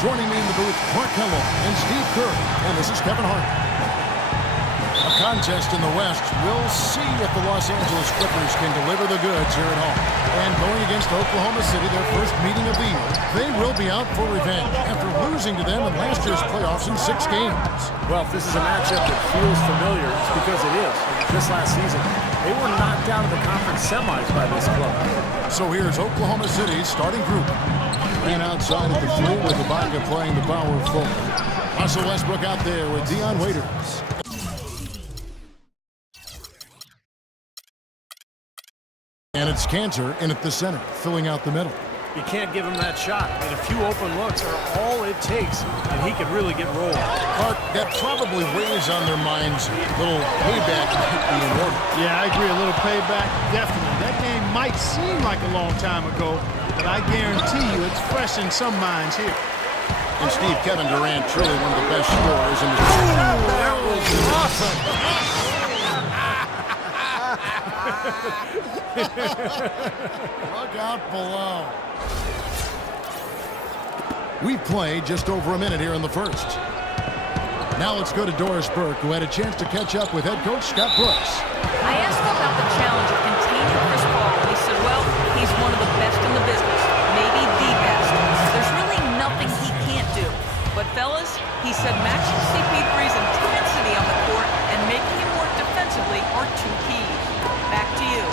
Joining me in the booth, Mark Kellogg and Steve Kerr. And this is Kevin Hart. A contest in the West. We'll see if the Los Angeles Clippers can deliver the goods here at home. And going against Oklahoma City, their first meeting of the year, they will be out for revenge after losing to them in last year's playoffs in 6 games. Well, if this is a matchup that feels familiar, it's because it is. This last season, they were knocked out of the conference semis by this club. So here's Oklahoma City's starting group. And outside at the 3 with Ibaka playing the power forward. Russell Westbrook out there with Dion Waiters. And it's Cantor in at the center, filling out the middle. You can't give him that shot. I mean, a few open looks are all it takes, and he could really get rolled. Clark, that probably weighs on their minds. A little payback might be in order. Yeah, I agree. A little payback, definitely. That game might seem like a long time ago, but I guarantee you it's fresh in some minds here. And Steve, Kevin Durant, truly one of the best scorers in the league. That was awesome. Look out below. We've played just over a minute here in the first. Now let's go to Doris Burke, who had a chance to catch up with head coach Scott Brooks. I asked him about the challenge of containing Chris Paul, and he said, well, he's one of the best in the business, maybe the best. There's really nothing he can't do. But fellas, he said matching CP3's intensity on the court and making him work defensively are 2 keys. Back to you.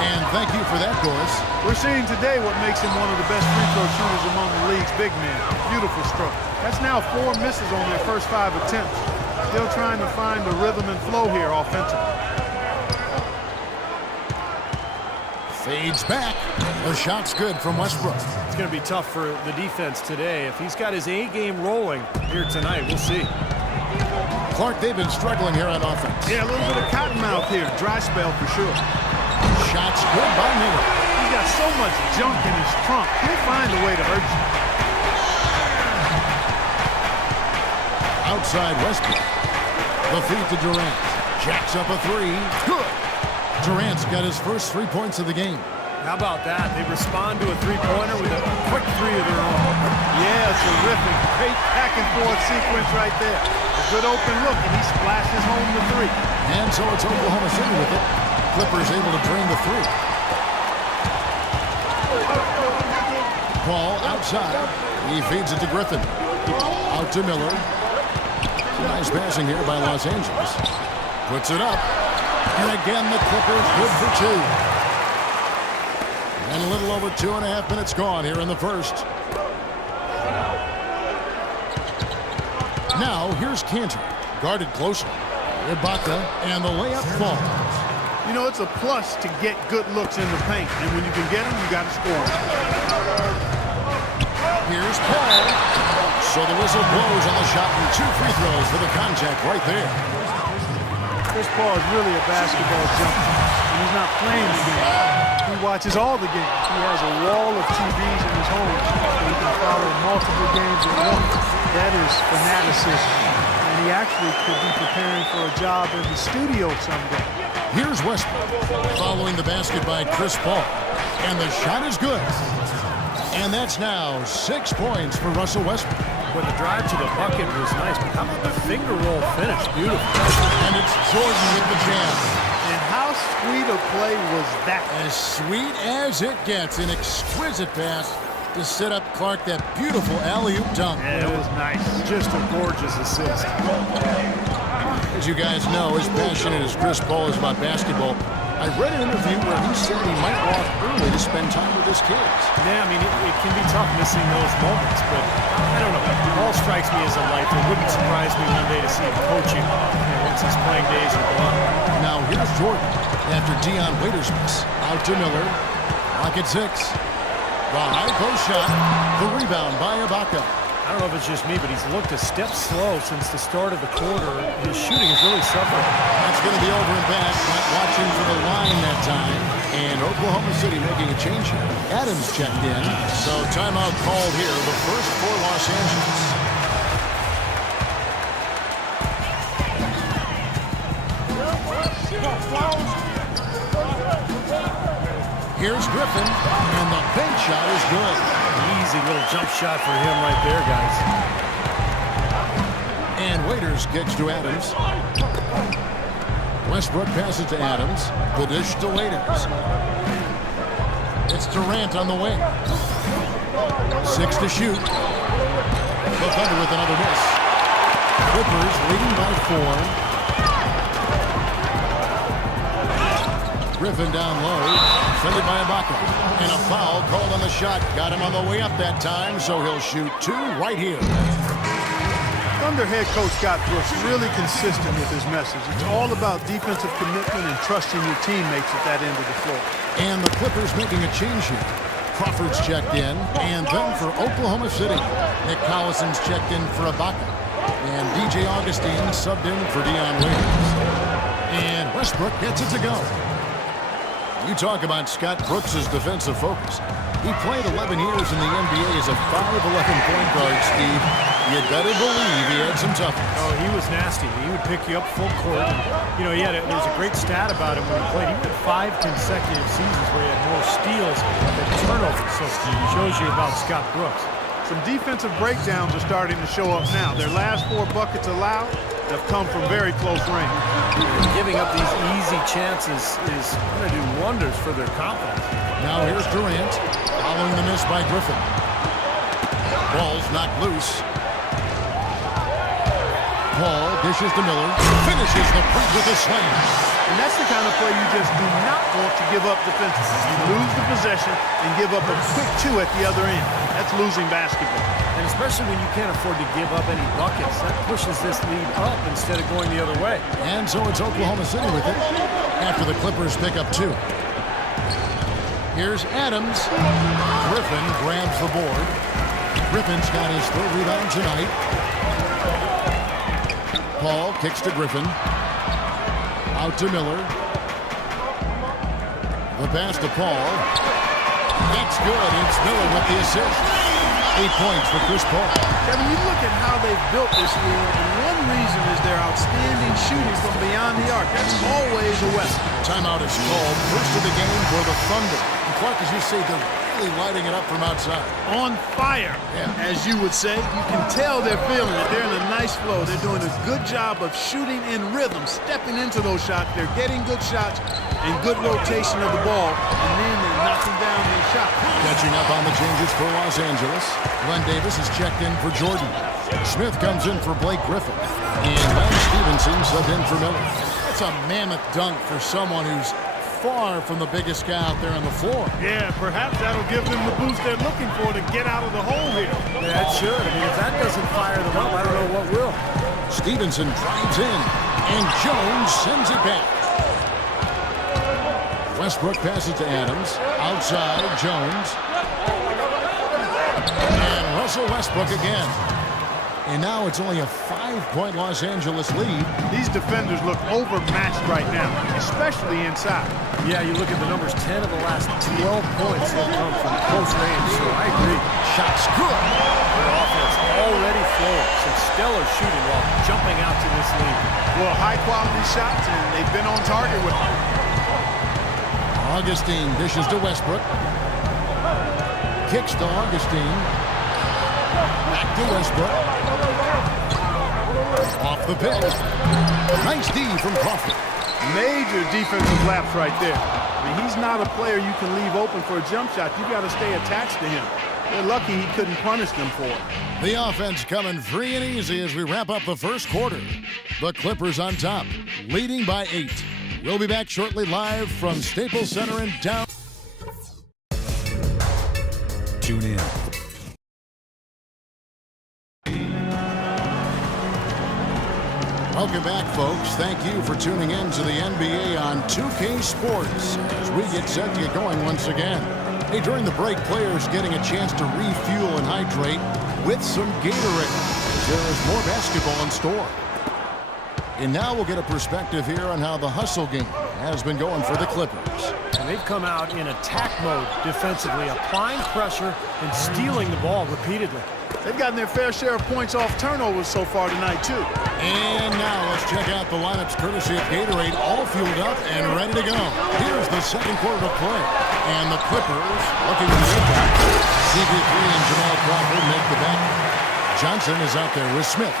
And thank you for that, Doris. We're seeing today what makes him one of the best free throw shooters among the league's big men. Beautiful stroke. That's now 4 misses on their first 5 attempts. Still trying to find the rhythm and flow here offensively. Fades back. The shot's good from Westbrook. It's going to be tough for the defense today. If he's got his A game rolling here tonight, we'll see. Clark, they've been struggling here on offense. Yeah, a little bit of cottonmouth here. Dry spell for sure. Shots good by Miller. He's got so much junk in his trunk. He'll find a way to hurt you. Outside Westbrook. The feed to Durant. Jacks up a 3. Good. Durant's got his first 3 points of the game. How about that? They respond to a three-pointer with a quick 3 of their own. Yeah, terrific. Great back-and-forth sequence right there. A good open look, and he splashes home the 3. And so it's Oklahoma City with it. Clippers able to drain the 3. Ball outside. He feeds it to Griffin. Out to Miller. Nice passing here by Los Angeles. Puts it up. And again, the Clippers good for 2. And a little over 2.5 minutes gone here in the first. Now, here's Cantor. Guarded closely. Ibaka, and the layup falls. You know, it's a plus to get good looks in the paint. And when you can get them, you got to score. Here's Paul. So the whistle blows on the shot and 2 free throws for the contact right there. Chris Paul is really a basketball junkie. And he's not playing the game. He watches all the games. He has a wall of TVs in his home so he can follow multiple games at once. That is fanaticism. And he actually could be preparing for a job in the studio someday. Here's Westbrook following the basket by Chris Paul. And the shot is good. And that's now 6 points for Russell Westbrook. When the drive to the bucket was nice, but how about the finger roll finish? Beautiful. And it's Jordan with the jam. And how sweet a play was that? As sweet as it gets. An exquisite pass to set up Clark that beautiful alley-oop dunk. Yeah, it was nice. Just a gorgeous assist. As you guys know, as passionate as Chris Paul is about basketball, I read an interview where he said he might walk early to spend time with his kids. Yeah, I mean, it can be tough missing those moments, but I don't know. Paul strikes me as a lifer. It wouldn't surprise me one day to see him coaching once his playing days are gone. Now here's Jordan after Dion Waiters miss. Out to Miller. Lock at 6. The high post shot. The rebound by Ibaka. I don't know if it's just me, but he's looked a step slow since the start of the quarter. His shooting is really suffering. That's going to be over and back. Not watching for the line that time. And Oklahoma City making a change here. Adams checked in. So timeout called here. The first for Los Angeles. Here's Griffin. And the bank shot is good. easy little jump shot for him right there, guys. And Waiters kicks to Adams. Westbrook passes to Adams. The dish to Waiters. It's Durant on the wing. 6 to shoot. The Thunder with another miss. Clippers leading by 4. Griffin down low. Defended by Ibaka. And a foul called on the shot. Got him on the way up that time, so he'll shoot 2 right here. Thunder head coach Scott Brooks really consistent with his message. It's all about defensive commitment and trusting your teammates at that end of the floor. And the Clippers making a change here. Crawford's checked in, and then for Oklahoma City, Nick Collison's checked in for Ibaka. And DJ Augustine subbed in for Dion Waiters. And Westbrook gets it to go. You talk about Scott Brooks' defensive focus. He played 11 years in the NBA as a 5'11" point guard, Steve. You better believe he had some toughness. Oh, he was nasty. He would pick you up full court. And, you know, there was a great stat about him when he played. He had 5 consecutive seasons where he had more steals than turnovers. So it shows you about Scott Brooks. Some defensive breakdowns are starting to show up now. Their last 4 buckets allowed have come from very close range. Giving up these easy chances is going to do wonders for their confidence. Now here's Durant, following the miss by Griffin. Ball's knocked loose. Paul dishes to Miller, finishes the break with a slam. And that's the kind of play you just do not want to give up defensively. You lose the possession and give up a quick 2 at the other end. That's losing basketball. And especially when you can't afford to give up any buckets, that pushes this lead up instead of going the other way. And so it's Oklahoma City with it after the Clippers pick up 2. Here's Adams. Griffin grabs the board. Griffin's got his 3rd rebound tonight. Paul kicks to Griffin. Out to Miller. The pass to Paul. That's good. It's Miller with the assist. 8 points for Chris Paul. Kevin, you look at how they've built this league, and one reason is their outstanding shooting from beyond the arc. That's always a weapon. Timeout is called. First of the game for the Thunder. And Clark, as you say, they're really lighting it up from outside. On fire, as you would say. You can tell they're feeling it. They're in a nice flow. They're doing a good job of shooting in rhythm, stepping into those shots. They're getting good shots and good rotation of the ball, and then they're knocking down their shots. Catching up on the changes for Los Angeles. Glenn Davis is checked in for Jordan. Smith comes in for Blake Griffin. And Lance Stevenson subbed in for Miller. That's a mammoth dunk for someone who's far from the biggest guy out there on the floor. Yeah, perhaps that'll give them the boost they're looking for to get out of the hole here. Yeah, it should. I mean, if that doesn't fire them up, I don't know what will. Stevenson drives in, and Jones sends it back. Westbrook passes to Adams. Outside, Jones. And Russell Westbrook again. And now it's only a 5-point Los Angeles lead. These defenders look overmatched right now, especially inside. Yeah, you look at the numbers, 10 of the last 12 points have come from close range, so I agree. Shots good. Their offense already flowing. Some stellar shooting while jumping out to this lead. Well, high-quality shots, and they've been on target with them. Augustine dishes to Westbrook. Kicks to Augustine. Back to Westbrook. Off the pick. Nice D from Crawford. Major defensive lapse right there. I mean, he's not a player you can leave open for a jump shot. You got to stay attached to him. They're lucky he couldn't punish them for it. The offense coming free and easy as we wrap up the first quarter. The Clippers on top, leading by 8. We'll be back shortly live from Staples Center in down. Tune in. Welcome back, folks. Thank you for tuning in to the NBA on 2K Sports as we get set to get going once again. Hey, during the break, players getting a chance to refuel and hydrate with some Gatorade. There is more basketball in store. And now we'll get a perspective here on how the hustle game has been going for the Clippers. And they've come out in attack mode defensively, applying pressure and stealing the ball repeatedly. They've gotten their fair share of points off turnovers so far tonight, too. And now let's check out the lineups courtesy of Gatorade, all fueled up and ready to go. Here's the second quarter to play. And the Clippers looking to get back. CP3 and Jamal Crawford make the back. Johnson is out there with Smith.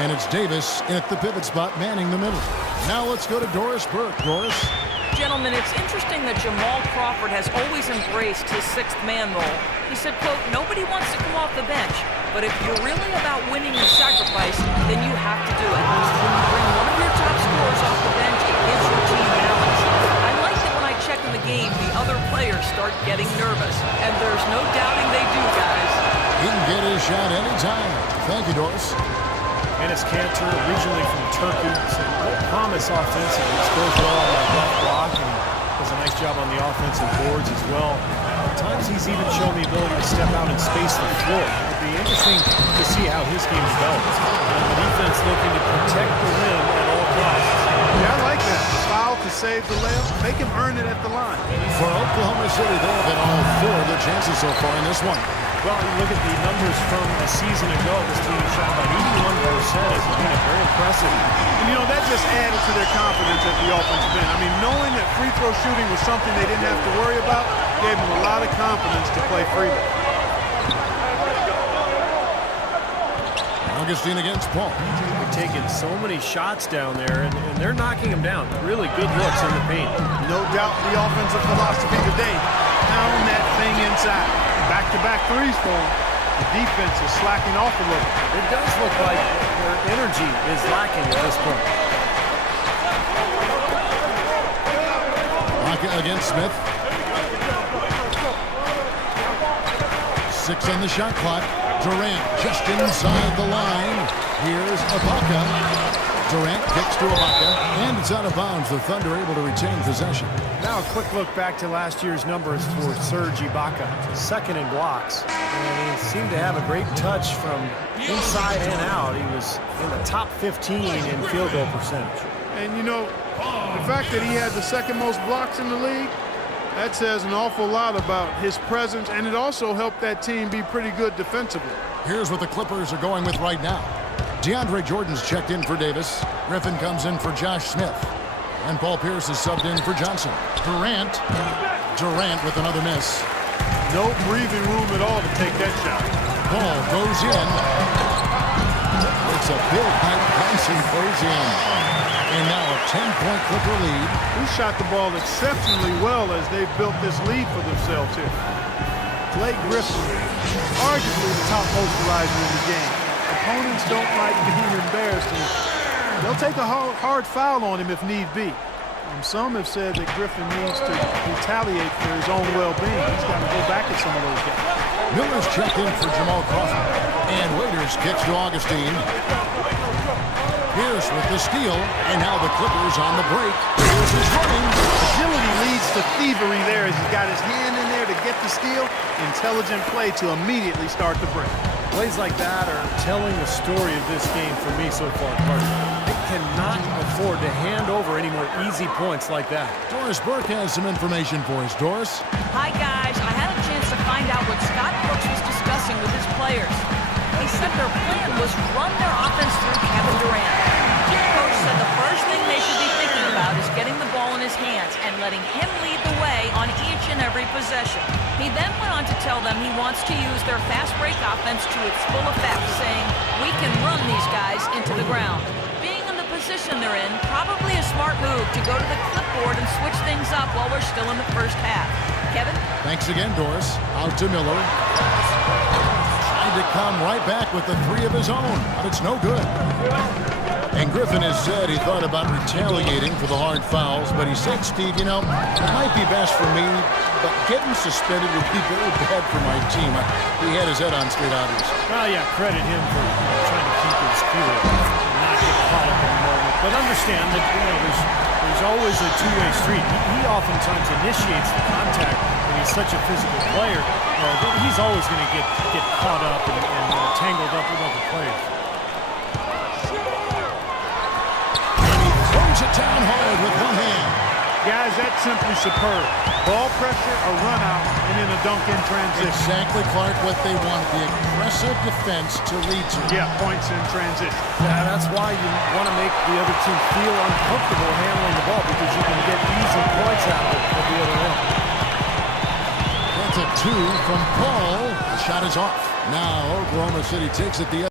And it's Davis at the pivot spot, manning the middle. Now let's go to Doris Burke. Doris. Gentlemen, it's interesting that Jamal Crawford has always embraced his sixth man role. He said, quote, nobody wants to come off the bench, but if you're really about winning and sacrifice, then you have to do it. When you bring one of your top scorers off the bench, it gives your team balance. I like that when I check in the game, the other players start getting nervous, and there's no doubting they do, guys. He can get his shot anytime. Thank you, Doris. Enes Kanter, originally from Turkey, so promise offensively. Scores well on that left block and does a nice job on the offensive boards as well. At times he's even shown the ability to step out and space the floor. It'll be interesting to see how his game develops. The defense looking to protect the rim at all costs. Yeah, I like that. Foul to save the layup. Make him earn it at the line. For Oklahoma City, they have been all four of their chances so far in this one. Well, you look at the numbers from a season ago. This team shot about 81%. It's very impressive. And, you know, that just added to their confidence at the offensive end. I mean, knowing that free throw shooting was something they didn't have to worry about gave them a lot of confidence to play freely. Augustine against Paul. They're taking so many shots down there, and they're knocking them down. Really good looks in the paint. No doubt the offensive philosophy today. Pound that thing inside. Back-to-back threes for them. The defense is slacking off a little. It does look like their energy is lacking at this point. Ibaka against Smith. 6 on the shot clock. Durant just inside the line. Here's Ibaka. Durant kicks to Ibaka, and it's out of bounds. The Thunder able to retain possession. Now a quick look back to last year's numbers for Serge Ibaka. Second in blocks, and he seemed to have a great touch from inside and out. He was in the top 15 in field goal percentage. And, you know, the fact that he had the second most blocks in the league, that says an awful lot about his presence, and it also helped that team be pretty good defensively. Here's what the Clippers are going with right now. DeAndre Jordan's checked in for Davis. Griffin comes in for Josh Smith. And Paul Pierce is subbed in for Johnson. Durant with another miss. No breathing room at all to take that shot. Ball goes in. It's a big high bouncing goes in. And now a 10-point Clipper lead. Who shot the ball exceptionally well as they've built this lead for themselves here. Blake Griffin, arguably the top posterizer in the game. Opponents don't like being embarrassed. They'll take a hard foul on him if need be. Some have said that Griffin needs to retaliate for his own well-being. He's got to go back at some of those guys. Miller's checked in for Jamal Crawford. And Waiters kicks to Augustine. Pierce with the steal. And now the Clippers on the break. Pierce is running. Agility leads to thievery there as he's got his hand in there to get the steal. Intelligent play to immediately start the break. Plays like that are telling the story of this game for me so far, Carter. They cannot afford to hand over any more easy points like that. Doris Burke has some information for us. Doris? Hi, guys. I had a chance to find out what Scott Brooks was discussing with his players. He said their plan was run their offense through Kevin Durant. The coach said the first thing they should be thinking about is getting the ball in his hands and letting him lead the way on each and every possession. He then went on to tell them he wants to use their fast break offense to its full effect, saying, we can run these guys into the ground. Being in the position they're in, probably a smart move to go to the clipboard and switch things up while we're still in the first half. Kevin? Thanks again, Doris. Out to Miller. Trying to come right back with the three of his own, but it's no good. And Griffin has said he thought about retaliating for the hard fouls, but he said, Steve, you know, it might be best for me, but getting suspended would be very bad for my team. He had his head on straight obvious. Well, yeah, credit him for trying to keep his cool and not get caught up in the moment. But understand that, you know, there's always a two-way street. He oftentimes initiates the contact, and he's such a physical player. He's always going to get caught up and tangled up with other players. Throws it down hard with one hand. Guys, that's simply superb. Ball pressure, a run out, and then a dunk in transition. Exactly, Clark, what they want. The aggressive defense to lead to. Yeah, points in transition. Yeah, that's why you want to make the other team feel uncomfortable handling the ball because you can get easy points out of it at the other end. That's a two from Paul. shot is off. Now Oklahoma City takes it the other